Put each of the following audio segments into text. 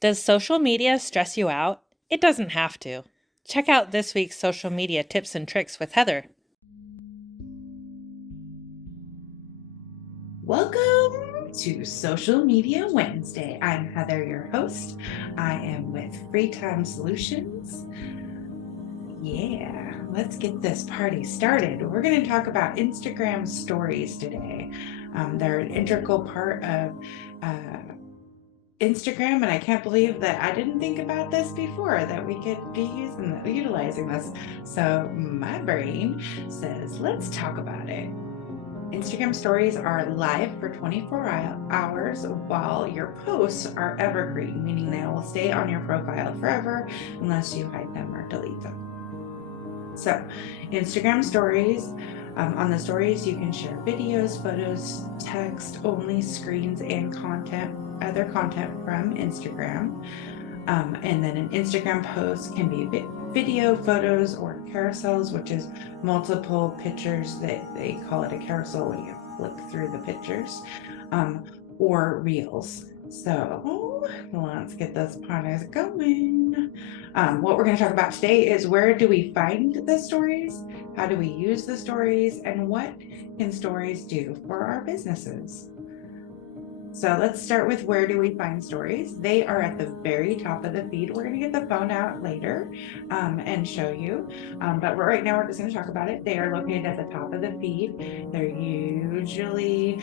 Does social media stress you out? It doesn't have to. Check out this week's social media tips and tricks with Heather. Welcome to Social Media Wednesday. I'm Heather, your host. I am with Free Time Solutions. Yeah, let's get this party started. We're going to talk about Instagram stories today. They're an integral part of Instagram, and I can't believe that I didn't think about this before, that we could be utilizing this. So my brain says, let's talk about it. Instagram stories are live for 24 hours while your posts are evergreen, meaning they will stay on your profile forever unless you hide them or delete them. So, Instagram stories. On the stories, you can share videos, photos, text, only screens, and other content from Instagram. And then an Instagram post can be video, photos, or carousels, which is multiple pictures. That they call it a carousel when you flip through the pictures, or reels. So let's get this party going. What we're going to talk about today is, where do we find the stories? How do we use the stories? And what can stories do for our businesses? So let's start with, where do we find stories? They are at the very top of the feed. We're going to get the phone out later and show you. But right now we're just going to talk about it. They are located at the top of the feed. They're usually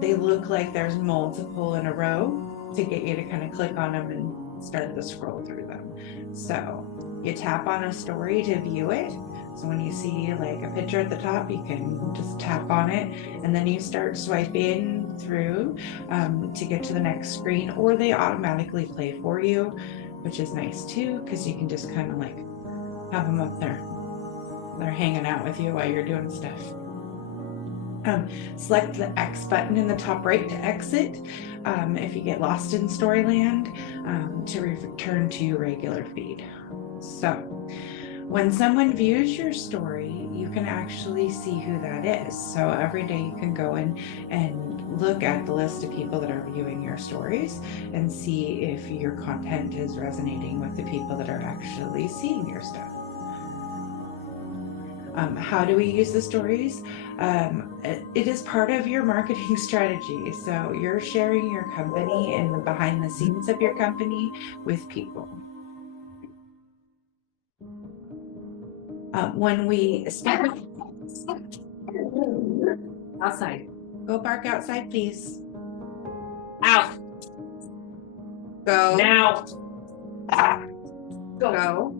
they look like there's multiple in a row to get you to kind of click on them and start to scroll through them. So you tap on a story to view it. So when you see like a picture at the top, you can just tap on it, and then you start swiping through to get to the next screen, or they automatically play for you, which is nice too, because you can just kind of like have them up there. They're hanging out with you while you're doing stuff. Select the X button in the top right to exit if you get lost in Storyland, to return to your regular feed. So when someone views your story, you can actually see who that is. So every day you can go in and look at the list of people that are viewing your stories and see if your content is resonating with the people that are actually seeing your stuff. How do we use the stories? It is part of your marketing strategy. So you're sharing your company and the behind the scenes of your company with people. When we start outside, go bark outside, please. Out. Go. Now. Go.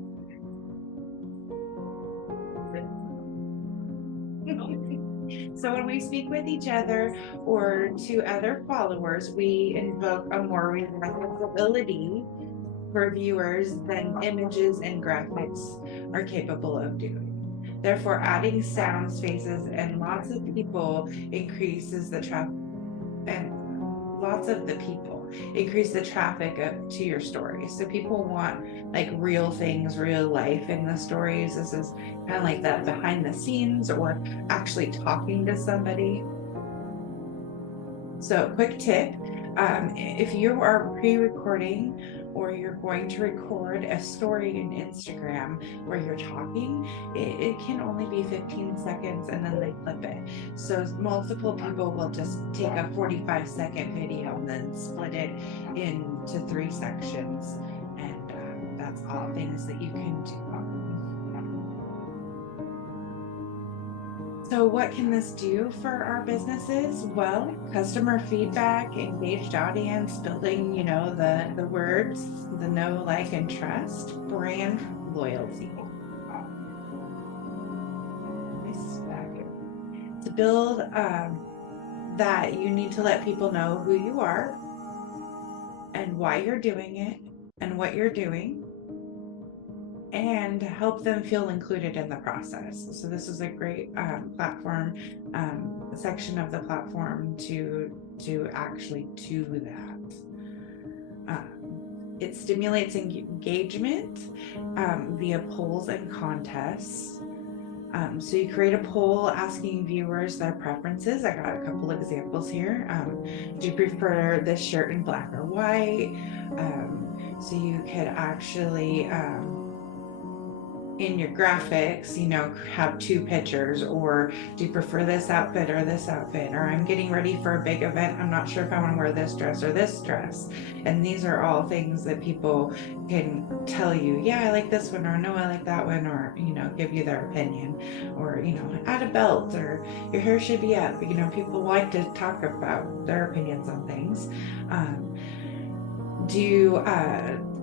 So when we speak with each other or to other followers, we invoke a more reliability for viewers than images and graphics are capable of doing. Therefore, adding sounds, faces, and lots of people increases the traffic, and lots of the people increase the traffic up to your stories. So people want like real things, real life in the stories. This is kind of like that behind the scenes, or actually talking to somebody. So quick tip, if you are pre-recording or you're going to record a story in Instagram where you're talking, it can only be 15 seconds and then they clip it. So multiple people will just take a 45-second video and then split it into 3 sections. And that's all things that you can do. So what can this do for our businesses? Well, customer feedback, engaged audience, building, the words, the know, like, and trust, brand loyalty. To build that, you need to let people know who you are and why you're doing it and what you're doing, and help them feel included in the process. So this is a great platform, section of the platform to actually do that. It stimulates engagement via polls and contests. So you create a poll asking viewers their preferences. I got a couple of examples here. Do you prefer this shirt in black or white? So you could actually, in your graphics, have two pictures, or do you prefer this outfit or this outfit? Or I'm getting ready for a big event. I'm not sure if I want to wear this dress or this dress. And these are all things that people can tell you, yeah, I like this one, or no, I like that one, or, give you their opinion, or, add a belt, or your hair should be up. People like to talk about their opinions on things. Do you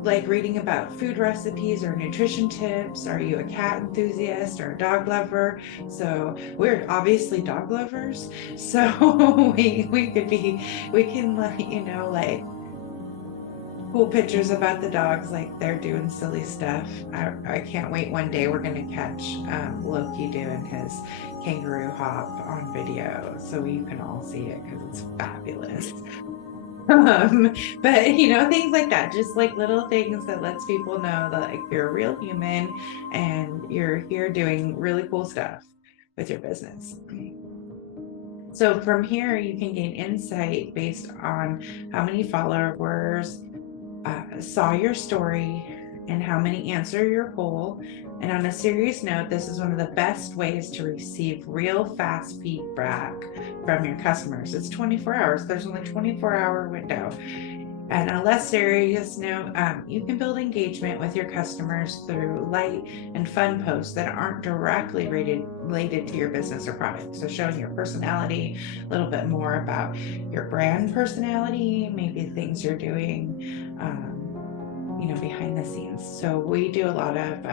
like reading about food recipes or nutrition tips? Are you a cat enthusiast or a dog lover? So we're obviously dog lovers. So we can like cool pictures about the dogs, like they're doing silly stuff. I can't wait. One day we're gonna catch Loki doing his kangaroo hop on video, so you can all see it because it's fabulous. But things like that, just like little things that lets people know that like you're a real human and you're here doing really cool stuff with your business. So from here, you can gain insight based on how many followers saw your story and how many answer your poll. And on a serious note, this is one of the best ways to receive real fast feedback from your customers. It's 24 hours. There's only 24-hour window. And on a less serious note, you can build engagement with your customers through light and fun posts that aren't directly related to your business or product. So showing your personality, a little bit more about your brand personality, maybe things you're doing, behind the scenes. So we do a lot of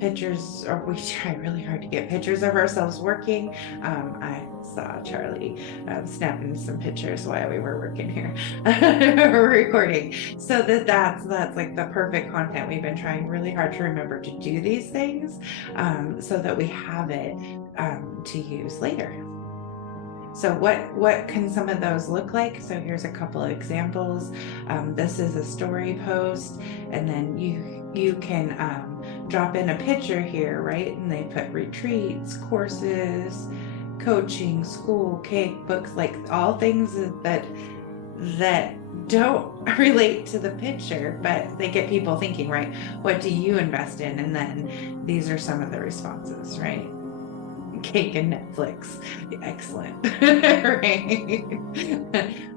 pictures, or we try really hard to get pictures of ourselves working. I saw Charlie snapping some pictures while we were working here, recording. So that's like the perfect content. We've been trying really hard to remember to do these things so that we have it to use later. So what can some of those look like? So here's a couple of examples. This is a story post, and then you can drop in a picture here, right? And they put retreats, courses, coaching, school, cake, books, like all things that don't relate to the picture, but they get people thinking, right? What do you invest in? And then these are some of the responses, right? Cake and Netflix. Excellent. Right.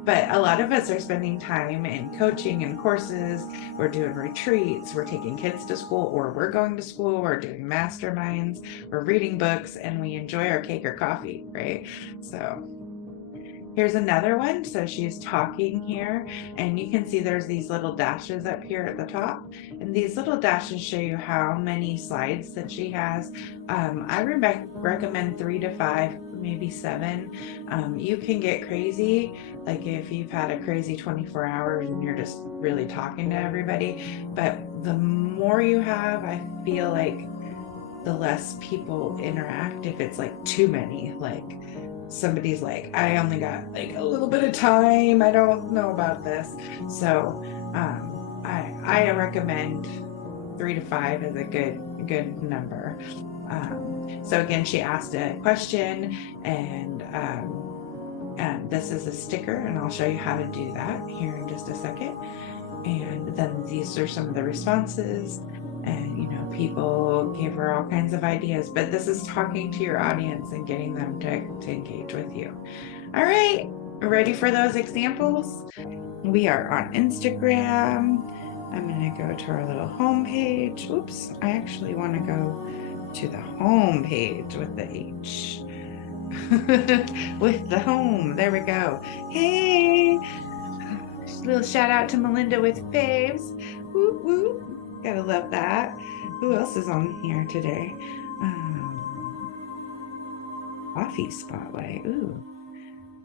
But a lot of us are spending time in coaching and courses. We're doing retreats, we're taking kids to school, or we're going to school, we're doing masterminds, we're reading books, and we enjoy our cake or coffee, right? So here's another one. So she's talking here, and you can see there's these little dashes up here at the top, and these little dashes show you how many slides that she has. I recommend 3 to 5, maybe 7. You can get crazy, like if you've had a crazy 24 hours and you're just really talking to everybody. But the more you have, I feel like the less people interact if it's like too many. Like somebody's like, I only got like a little bit of time, I don't know about this. So I recommend 3 to 5 is a good number. So again, she asked a question, and this is a sticker, and I'll show you how to do that here in just a second. And then these are some of the responses, and people gave her all kinds of ideas, but this is talking to your audience and getting them to engage with you. All right, ready for those examples? We are on Instagram. I'm gonna go to our little home page. Oops, I actually want to go to the home page with the H. With the home, there we go. Hey, little shout out to Melinda with faves. Woo woo, gotta love that. Who else is on here today? Coffee spotlight. Ooh,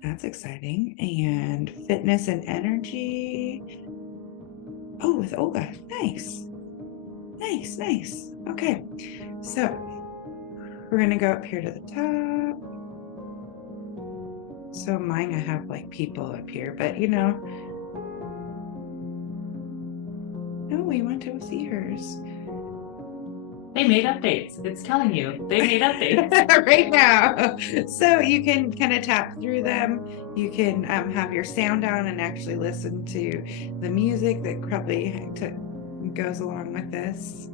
that's exciting. And fitness and energy. Oh, with Olga. Nice. Nice. Okay, so we're gonna go up here to the top. So mine, I have like people up here, but no, we want to see hers. They made updates. It's telling you they made updates. right now. So you can kind of tap through them. You can have your sound down and actually listen to the music that probably goes along with this.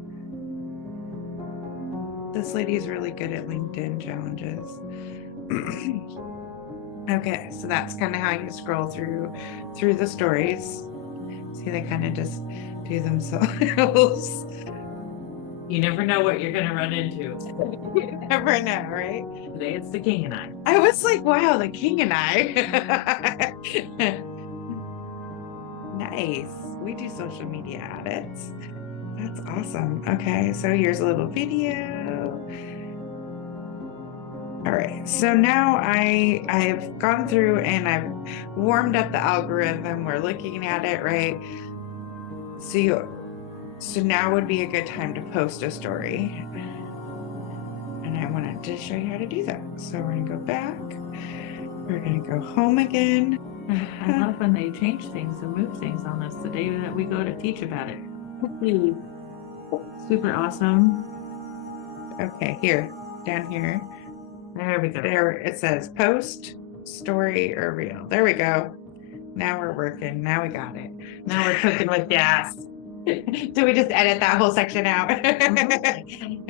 This lady is really good at LinkedIn challenges. Okay, so that's kind of how you scroll through the stories. See, they kind of just do themselves. You never know what you're going to run into. You never know, right? Today it's the king and I. I was like, wow, the king and I. Nice. We do social media audits. That's awesome. Okay, so here's a little video. All right, so now I've gone through and I've warmed up the algorithm. We're looking at it, right? So now would be a good time to post a story. And I wanted to show you how to do that. So we're gonna go back. We're gonna go home again. I love when they change things and move things on us the day that we go to teach about it. Super awesome. Okay, here, down here. There we go. There it says post, story, or reel. There we go. Now we're working. Now we got it. Now we're cooking with gas. Do we just edit that whole section out? Mm-hmm.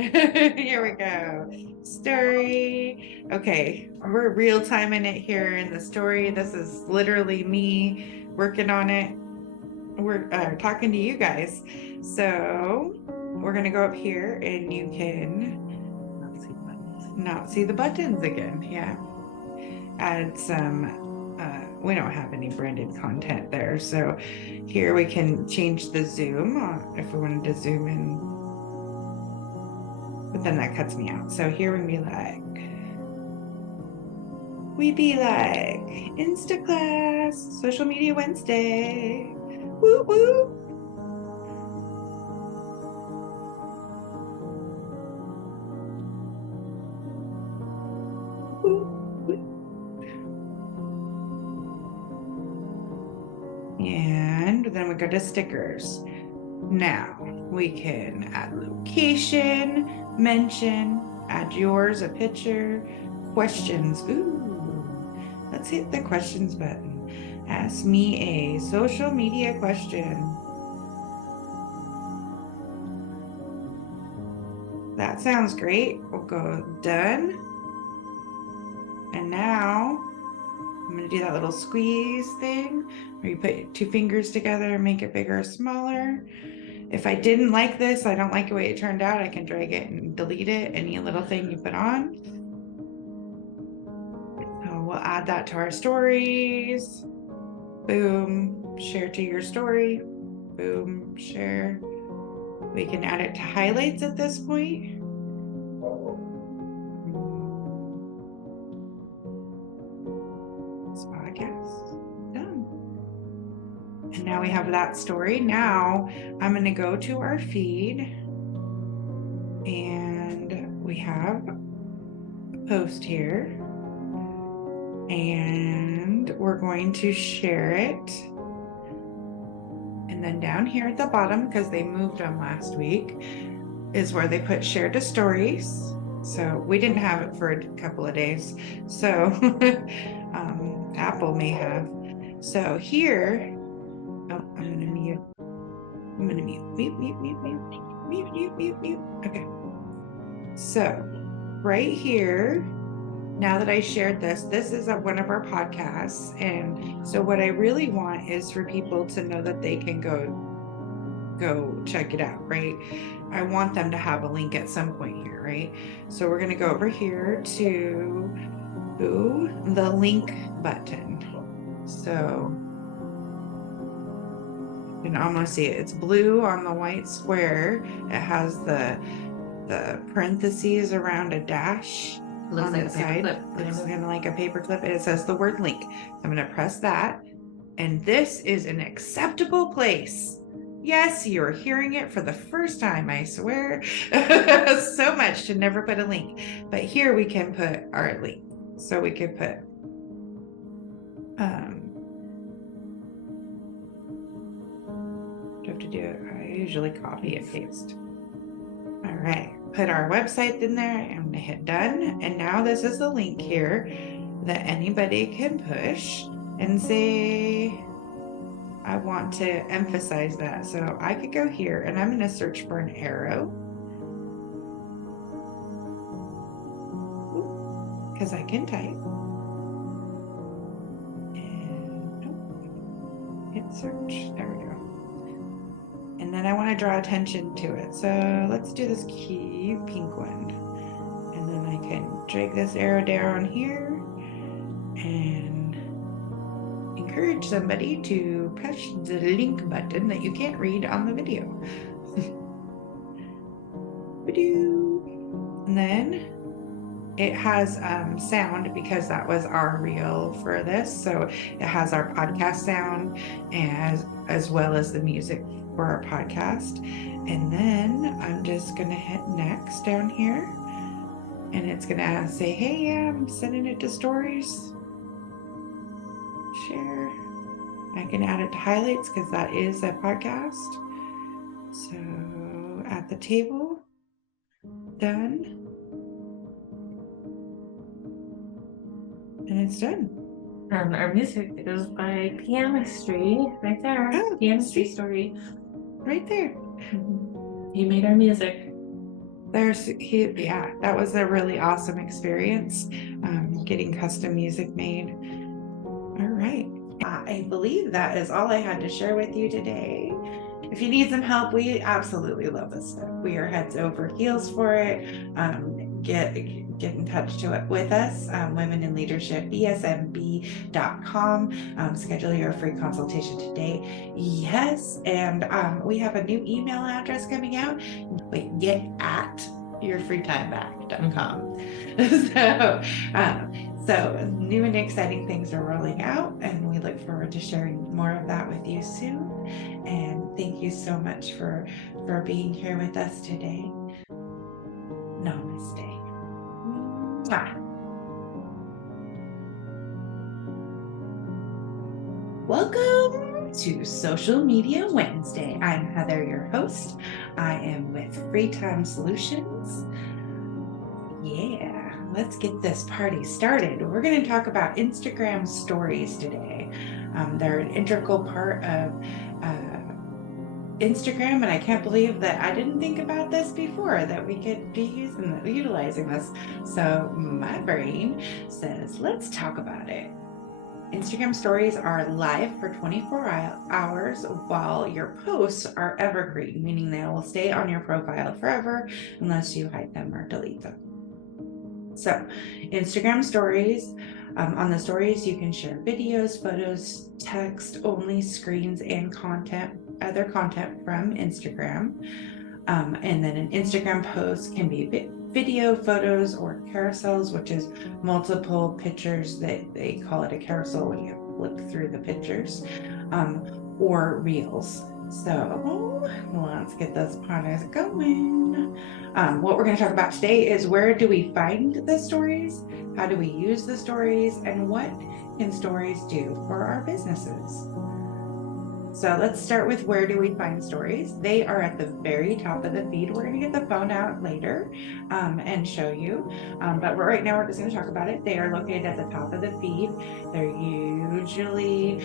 Here we go. Story. Okay, we're real timing it here in the story. This is literally me working on it. We're talking to you guys. So we're gonna go up here and you can not see the buttons again. Yeah. Add some we don't have any branded content there, so here we can change the zoom if we wanted to zoom in, but then that cuts me out. So here we be like Insta class, social media Wednesday. Woo woo. And then we go to stickers. Now we can add location, mention, add yours, a picture, questions. Ooh, let's hit the questions button. Ask me a social media question. That sounds great. We'll go done. And now I'm gonna do that little squeeze thing where you put two fingers together and make it bigger or smaller. If I didn't like this, I don't like the way it turned out, I can drag it and delete it, any little thing you put on. So we'll add that to our stories. Boom, share to your story. Boom, share. We can add it to highlights at this point. And now we have that story. Now I'm going to go to our feed and we have a post here and we're going to share it. And then down here at the bottom, because they moved them last week, is where they put share to stories. So we didn't have it for a couple of days. So Apple may have. So here, oh, I'm gonna mute. I'm gonna mute. Mute. Okay. So right here, now that I shared this, this is one of our podcasts. And so what I really want is for people to know that they can go check it out, right? I want them to have a link at some point here, right? So we're gonna go over here to the link button. So you can almost see it. It's blue on the white square. It has the parentheses around a dash Looks on like the a side. paperclip. Looks kind of like a paperclip, and it says the word link. So I'm going to press that, and this is an acceptable place. Yes, you're hearing it for the first time, I swear. So much to never put a link, but here we can put our link. So we could put do I have to do it? I usually copy and paste. All right, put our website in there. I'm going to hit done. And now this is the link here that anybody can push and say, I want to emphasize that. So I could go here and I'm going to search for an arrow, because I can type. And hit search. There we go. And then I want to draw attention to it. So let's do this cute pink one. And then I can drag this arrow down here and encourage somebody to push the link button that you can't read on the video. And then it has sound, because that was our reel for this. So it has our podcast sound as well as the music for our podcast. And then I'm just going to hit next down here. And it's going to say, hey, I'm sending it to stories. Share. I can add it to highlights because that is a podcast. So at the table, done. And it's done. And our music is by Pianistry, right there. Oh, Pianistry see? Story. Right there. He made our music. Yeah, that was a really awesome experience, getting custom music made. All right. I believe that is all I had to share with you today. If you need some help, we absolutely love this stuff. We are heads over heels for it. Get in touch with us, Women in Leadership, ESMB.com. Schedule your free consultation today. Yes, and we have a new email address coming out. Get at yourfreetimeback.com. So new and exciting things are rolling out, and we look forward to sharing more of that with you soon. And thank you so much for being here with us today. Namaste. Mwah. Welcome to Social Media Wednesday. I'm Heather, your host. I am with Free Time Solutions. Yeah, let's get this party started. We're going to talk about Instagram stories today. They're an integral part of Instagram, and I can't believe that I didn't think about this before, that we could be utilizing this. So my brain says, let's talk about it. Instagram stories are live for 24 hours, while your posts are evergreen, meaning they will stay on your profile forever unless you hide them or delete them. So Instagram stories, on the stories you can share videos, photos, text only, screens, and other content from Instagram. And then an Instagram post can be video, photos, or carousels, which is multiple pictures. That they call it a carousel when you flip through the pictures, or reels. So let's get this party going. What we're going to talk about today is, where do we find the stories? How do we use the stories? And what can stories do for our businesses? So let's start with, where do we find stories? They are at the very top of the feed. We're going to get the phone out later and show you. But right now we're just going to talk about it. They are located at the top of the feed. They're usually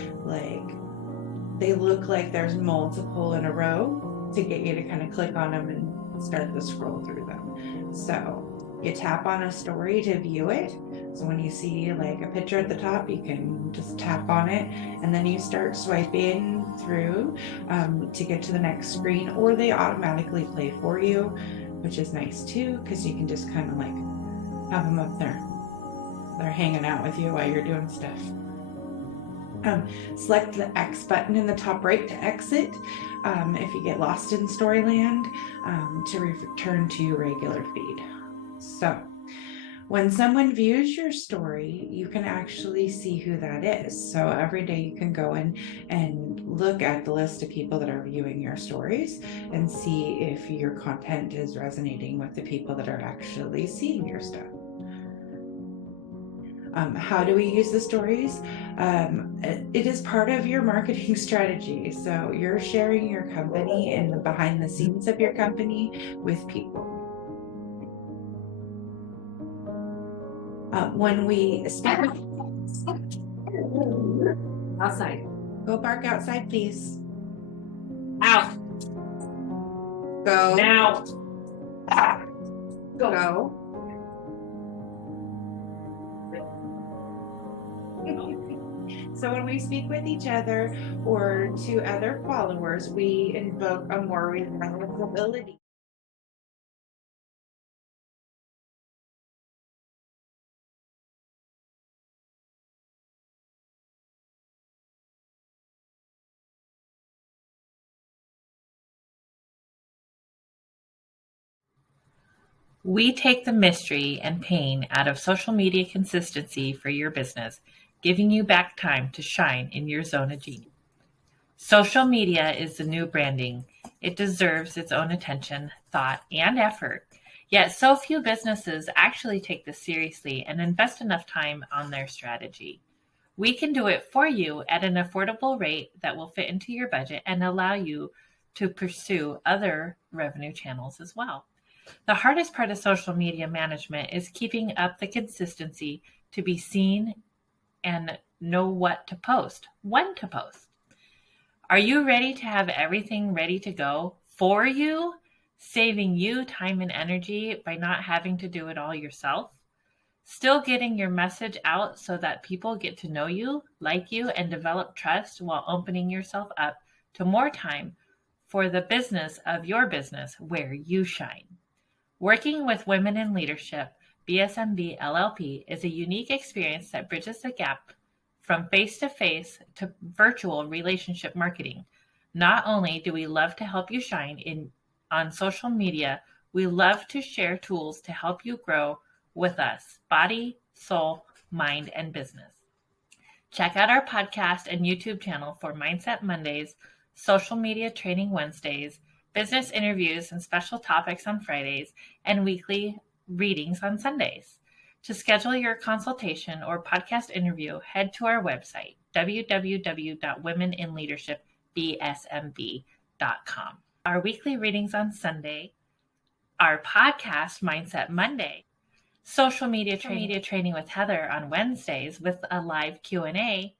they look like there's multiple in a row to get you to kind of click on them and start to scroll through them. So you tap on a story to view it. So when you see like a picture at the top, you can just tap on it, and then you start swiping through to get to the next screen, or they automatically play for you, which is nice too, because you can just kind of like have them up there. They're hanging out with you while you're doing stuff. Select the X button in the top right to exit if you get lost in Storyland, to return to your regular feed. So when someone views your story, you can actually see who that is. So every day you can go in and look at the list of people that are viewing your stories and see if your content is resonating with the people that are actually seeing your stuff. How do we use the stories? It is part of your marketing strategy. So you're sharing your company and the behind the scenes of your company with people. When we speak with, Outside. go bark outside, please. Out. Go. Now. Go. So when we speak with each other or to other followers, we invoke a more reliability. We take the mystery and pain out of social media consistency for your business, giving you back time to shine in your zone of genius. Social media is the new branding. It deserves its own attention, thought, and effort. Yet so few businesses actually take this seriously and invest enough time on their strategy. We can do it for you at an affordable rate that will fit into your budget and allow you to pursue other revenue channels as well. The hardest part of social media management is keeping up the consistency to be seen and know what to post, when to post. Are you ready to have everything ready to go for you, saving you time and energy by not having to do it all yourself? Still getting your message out so that people get to know you, like you, and develop trust while opening yourself up to more time for the business of your business where you shine. Working with Women in Leadership, BSMB LLP, is a unique experience that bridges the gap from face-to-face to virtual relationship marketing. Not only do we love to help you shine on social media, we love to share tools to help you grow with us, body, soul, mind, and business. Check out our podcast and YouTube channel for Mindset Mondays, Social Media Training Wednesdays, business interviews and special topics on Fridays, and weekly readings on Sundays. To schedule your consultation or podcast interview, head to our website, www.womeninleadershipbsmb.com. Our weekly readings on Sunday, our podcast, Mindset Monday, social media training with Heather on Wednesdays with a live Q&A,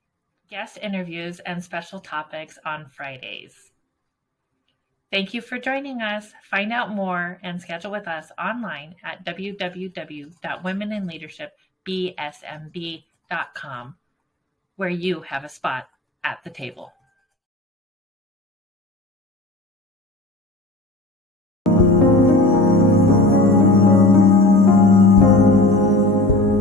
guest interviews, and special topics on Fridays. Thank you for joining us. Find out more and schedule with us online at www.womeninleadershipbsmb.com, where you have a spot at the table.